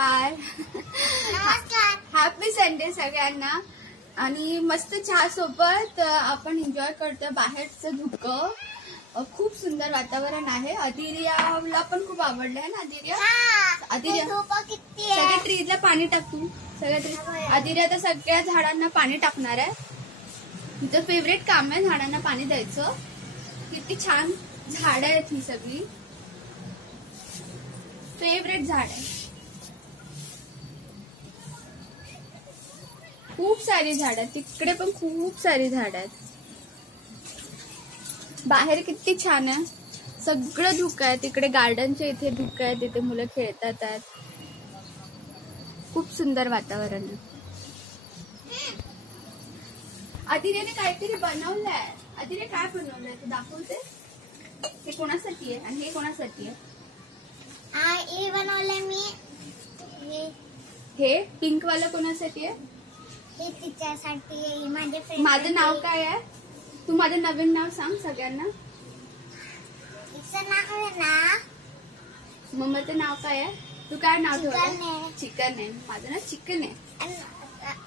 नमस्कार. नमस्कार. Happy Sunday सगळ्यांना. आणि मस्त चहा सोबत आपण एन्जॉय करतोय बाहेरचं धुकं. खूप सुंदर वातावरण आहे. अधिरियाला पण खूप आवडलंय ना. अधिरिया सगळ्या ट्रीजला पाणी टाकू. अधिरिया तर सगळ्या झाडांना पाणी टाकणार आहे. तिचं फेवरेट काम आहे झाडांना पाणी द्यायचं. किती छान झाड आहेत ही सगळी. फेवरेट झाड आहे. खूप सारी झाड आहेत. तिकडे पण खूप सारी झाड आहेत. बाहेर किती छान आहे. सगळं धुकं आहे. तिकडे गार्डनच्या इथे धुकं आहे. तिथे मुलं खेळतात आहेत. खूप सुंदर वातावरण आहे. अधिरेने काहीतरी बनवलंय. अधिरे काय बनवलंय ते दाखवते. हे कोणासाठी आहे आणि हे कोणासाठी आहे? हे बनवलंय मी. हे पिंक वाला कोणासाठी आहे? हे तिच्यासाठी आहे. माझ्या फ्रेंड. माझं नाव काय आहे? तू माझं नवीन नाव सांग सगळ्यांना. तिचं नाव आहे ना. मम्माचं नाव काय आहे? तू काय नाव ठेवलं? चिकन आहे. माझं नाव चिकन आहे.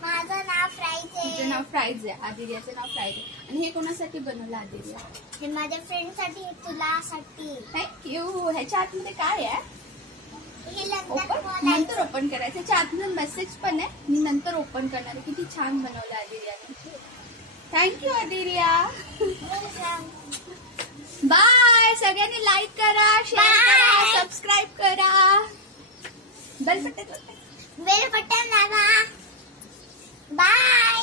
माझं नाव फ्राईज आहे. तुझं नाव फ्राईज आहे. आदिर्याचं नाव फ्राईज आहे. आणि हे कोणासाठी बनवलं आदिर्या? हे माझ्या फ्रेंडसाठी. तुलासाठी. थँक्यू. ह्याच्या आतमध्ये काय आहे? हे नंतर ओपन करायचं. ह्याच्या आतमध्ये मेसेज पण आहे. मी नंतर ओपन करणार. किती छान बनवलं आदिर्याने. थँक्यू आदिर्या. बाय. सगळ्यांनी लाईक करा, शेअर करा, सबस्क्राईब करा. बेल बटन दाबा. बाय.